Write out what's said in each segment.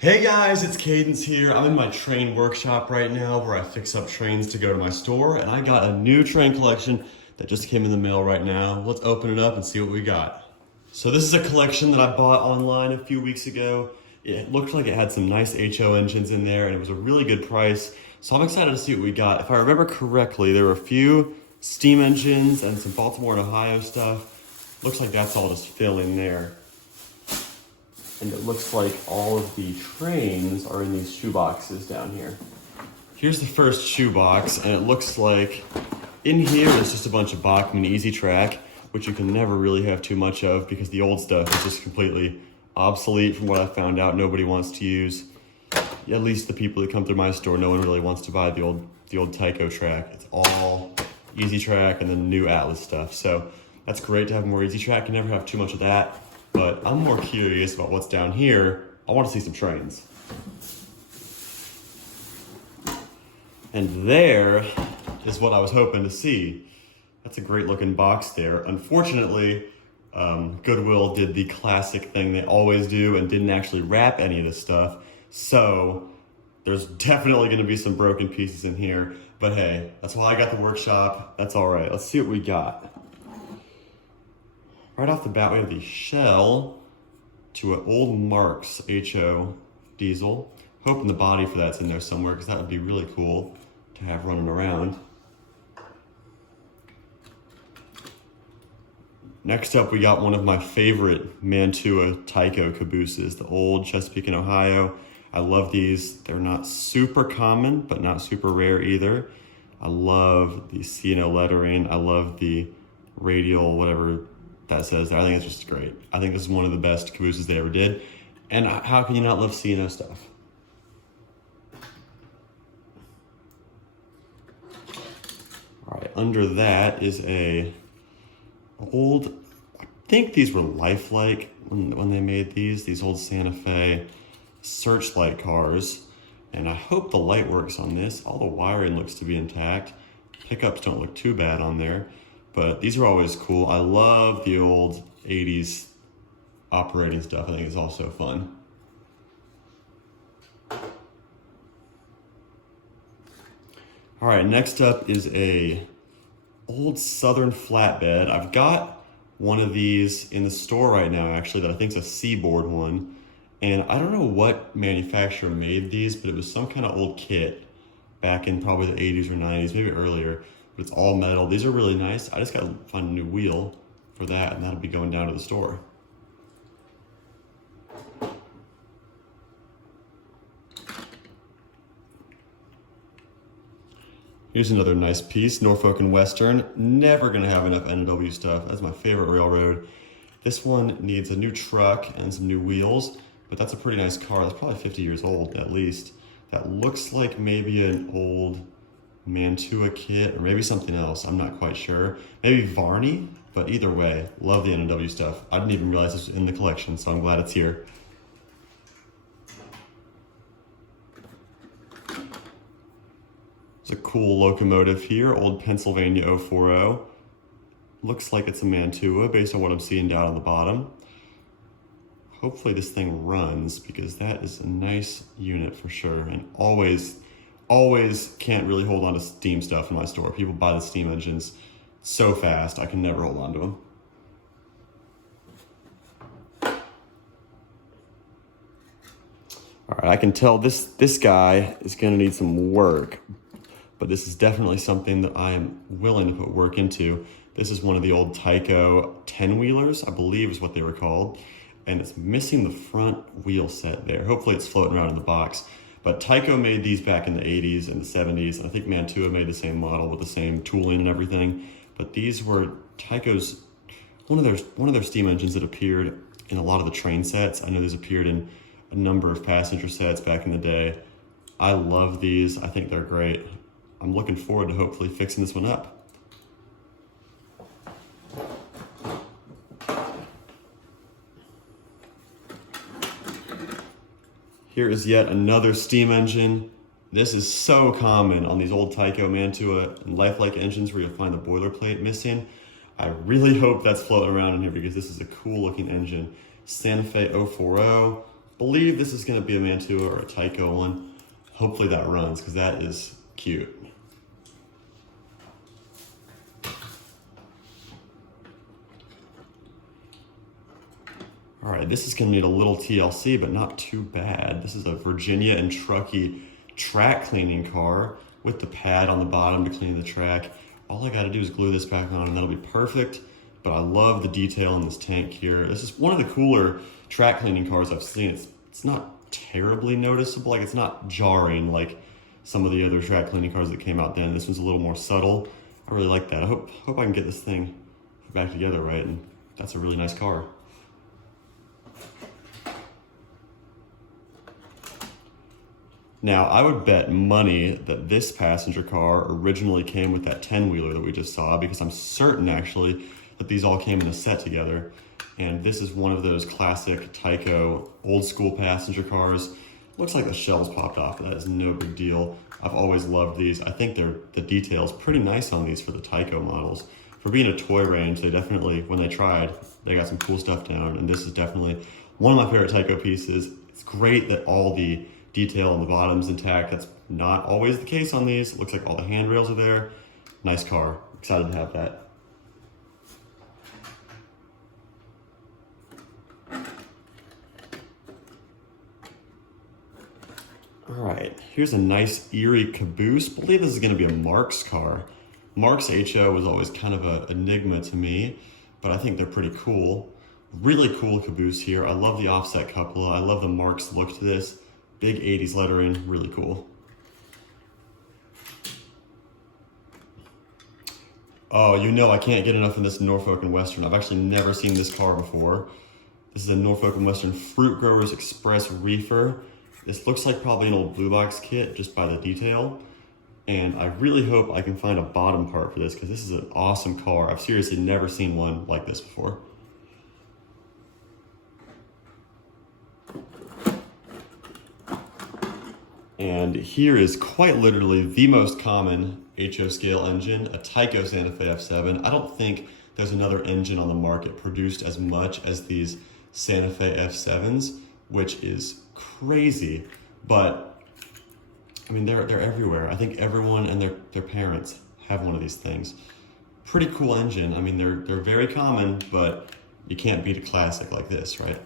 Hey guys, it's Cadence here. I'm in my train workshop right now where I fix up trains to go to my store, and I got a new train collection that just came in the mail right now. Let's open it up and see what we got. So this is a collection that I bought online a few weeks ago. It looked like it had some nice HO engines in there and it was a really good price. So I'm excited to see what we got. If I remember correctly, there were a few steam engines and some Baltimore and Ohio stuff. Looks like that's all just filling there. And it looks like all of the trains are in these shoe boxes down here. Here's the first shoe box, and it looks like in here is just a bunch of Bachmann Easy Track, which you can never really have too much of because the old stuff is just completely obsolete from what I found out. Nobody wants to use, at least the people that come through my store, no one really wants to buy the old Tyco track. It's all Easy Track and then new Atlas stuff. So that's great to have more Easy Track. You never have too much of that. But I'm more curious about what's down here. I want to see some trains. And there is what I was hoping to see. That's a great looking box there. Unfortunately, Goodwill did the classic thing they always do and didn't actually wrap any of this stuff. So there's definitely going to be some broken pieces in here. But hey, that's why I got the workshop. That's all right. Let's see what we got. Right off the bat, we have the shell to an old Marks HO diesel. Hoping the body for that's in there somewhere because that would be really cool to have running around. Next up, we got one of my favorite Mantua Tyco cabooses, the old Chesapeake and Ohio. I love these. They're not super common, but not super rare either. I love the C&O lettering. I love the radial, whatever that says there. I think it's just great. I think this is one of the best cabooses they ever did. And how can you not love C&O stuff? All right, under that is a old, I think these were lifelike when they made these old Santa Fe Searchlight cars. And I hope the light works on this. All the wiring looks to be intact. Pickups don't look too bad on there. But these are always cool. I love the old 80s operating stuff. I think it's also fun. All right, next up is a old Southern flatbed. I've got one of these in the store right now, actually, that I think is a Seaboard one. And I don't know what manufacturer made these, but it was some kind of old kit back in probably the 80s or 90s, maybe earlier. But it's all metal. These are really nice. I just gotta find a new wheel for that, and that'll be going down to the store. Here's another nice piece, Norfolk and Western. Never gonna have enough N&W stuff. That's my favorite railroad. This one needs a new truck and some new wheels, but that's a pretty nice car. That's probably 50 years old at least. That looks like maybe an old Mantua kit or maybe something else. I'm not quite sure. Maybe Varney, but either way, love the N&W stuff. I didn't even realize this was in the collection, so I'm glad it's here. There's a cool locomotive here, old Pennsylvania 040. Looks like it's a Mantua based on what I'm seeing down on the bottom. Hopefully this thing runs because that is a nice unit for sure, and always can't really hold on to steam stuff in my store. People buy the steam engines so fast, I can never hold on to them. All right, I can tell this guy is gonna need some work, but this is definitely something that I am willing to put work into. This is one of the old Tyco 10-wheelers, I believe is what they were called, and it's missing the front wheel set there. Hopefully it's floating around in the box. But Tyco made these back in the 80s and the 70s, and I think Mantua made the same model with the same tooling and everything. But these were Tyco's, one of their steam engines that appeared in a lot of the train sets. I know these appeared in a number of passenger sets back in the day. I love these. I think they're great. I'm looking forward to hopefully fixing this one up. Here is yet another steam engine. This is so common on these old Tyco, Mantua, and lifelike engines where you'll find the boilerplate missing. I really hope that's floating around in here because this is a cool looking engine. Santa Fe 040, believe this is gonna be a Mantua or a Tyco one. Hopefully that runs, because that is cute. All right, this is gonna need a little TLC, but not too bad. This is a Virginia and Truckee track cleaning car with the pad on the bottom to clean the track. All I gotta do is glue this back on and that'll be perfect. But I love the detail in this tank here. This is one of the cooler track cleaning cars I've seen. It's not terribly noticeable, like it's not jarring like some of the other track cleaning cars that came out then. This one's a little more subtle. I really like that. I hope I can get this thing back together right, and that's a really nice car. Now, I would bet money that this passenger car originally came with that 10-wheeler that we just saw, because I'm certain actually that these all came in a set together. And this is one of those classic Tyco old school passenger cars. Looks like the shells popped off, but that is no big deal. I've always loved these. I think the detail's pretty nice on these for the Tyco models. For being a toy range, they definitely, when they tried, they got some cool stuff down, and this is definitely one of my favorite Tyco pieces. It's great that all the detail on the bottom's intact. That's not always the case on these. It looks like all the handrails are there. Nice car. Excited to have that. All right, here's a nice eerie caboose. I believe this is gonna be a Marks car. Marks HO was always kind of an enigma to me, but I think they're pretty cool. Really cool caboose here. I love the offset cupola. I love the Marks look to this. Big 80s lettering, really cool. Oh, you know I can't get enough of this Norfolk and Western. I've actually never seen this car before. This is a Norfolk and Western Fruit Growers Express Reefer. This looks like probably an old Blue Box kit just by the detail. And I really hope I can find a bottom part for this, because this is an awesome car. I've seriously never seen one like this before. And here is quite literally the most common HO scale engine, a Tyco Santa Fe F7. I don't think there's another engine on the market produced as much as these Santa Fe F7s, which is crazy. But I mean, they're everywhere. I think everyone and their parents have one of these things. Pretty cool engine. I mean, they're very common, but you can't beat a classic like this, right?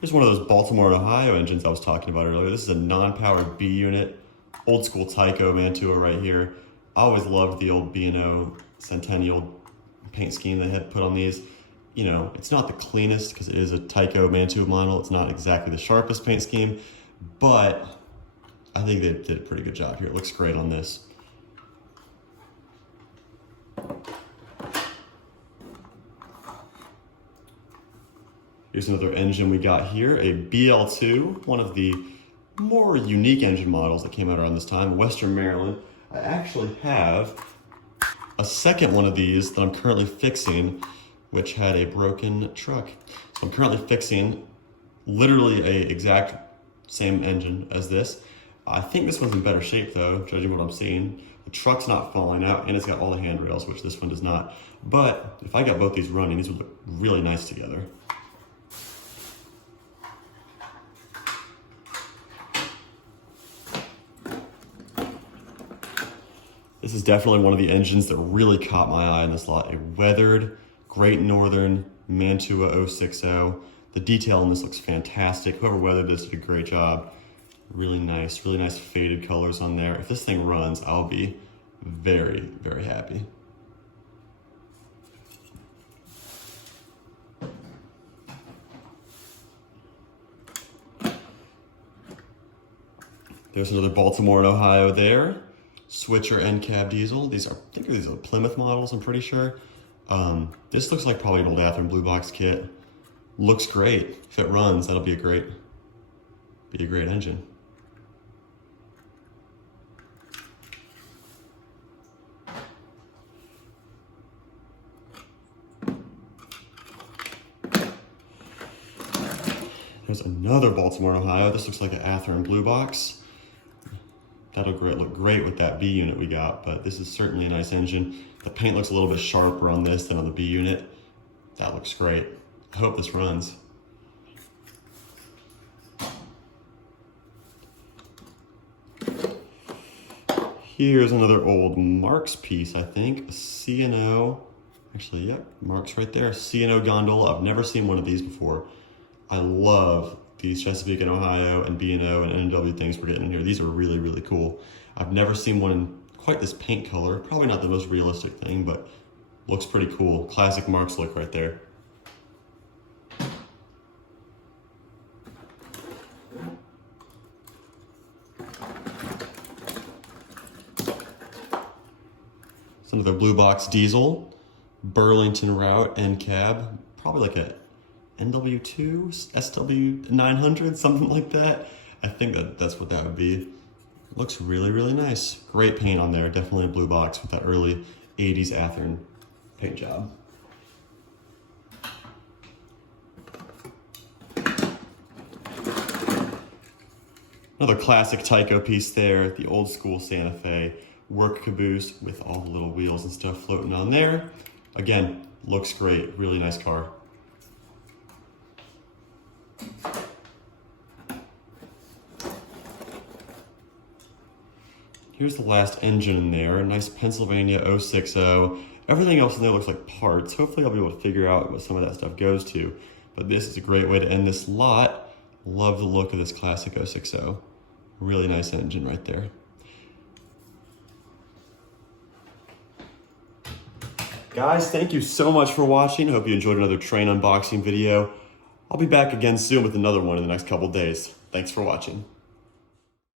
Here's one of those Baltimore and Ohio engines I was talking about earlier. This is a non-powered B unit, old school Tyco Mantua right here. I always loved the old B&O Centennial paint scheme they had put on these. You know, it's not the cleanest because it is a Tyco Mantua model. It's not exactly the sharpest paint scheme, but I think they did a pretty good job here. It looks great on this. Here's another engine we got here, a BL2, one of the more unique engine models that came out around this time, Western Maryland. I actually have a second one of these that I'm currently fixing, which had a broken truck. So I'm currently fixing literally a exact same engine as this. I think this one's in better shape though, judging what I'm seeing. The truck's not falling out, and it's got all the handrails, which this one does not. But if I got both these running, these would look really nice together. This is definitely one of the engines that really caught my eye in this lot. A weathered Great Northern Mantua 060. The detail in this looks fantastic. Whoever weathered this did a great job. Really nice faded colors on there. If this thing runs, I'll be very, very happy. There's another Baltimore and Ohio there. Switcher end cab diesel. I think these are Plymouth models, I'm pretty sure. This looks like probably an old Athearn Blue Box kit. Looks great. If it runs, that'll be a great engine. There's another Baltimore, Ohio. This looks like an Athearn Blue Box. That'll look great with that B unit we got, but this is certainly a nice engine. The paint looks a little bit sharper on this than on the B unit. That looks great. I hope this runs. Here's another old Marks piece, I think. A C&O. Actually, yep, Marks right there. C&O gondola. I've never seen one of these before. I love these Chesapeake and Ohio and B&O and NW things we're getting in here. These are really, really cool. I've never seen one in quite this paint color. Probably not the most realistic thing, but looks pretty cool. Classic Marks look right there. It's another blue box diesel, Burlington route end cab, probably like a NW2, SW900, something like that. I think that's what that would be. Looks really, really nice. Great paint on there. Definitely a blue box with that early 80s Athearn paint job. Another classic Tyco piece there, the old school Santa Fe work caboose with all the little wheels and stuff floating on there. Again, looks great. Really nice car. Here's the last engine in there, a nice Pennsylvania 060. Everything else in there looks like parts. Hopefully I'll be able to figure out what some of that stuff goes to. But this is a great way to end this lot. Love the look of this classic 060. Really nice engine right there. Guys, thank you so much for watching. Hope you enjoyed another train unboxing video. I'll be back again soon with another one in the next couple days. Thanks for watching.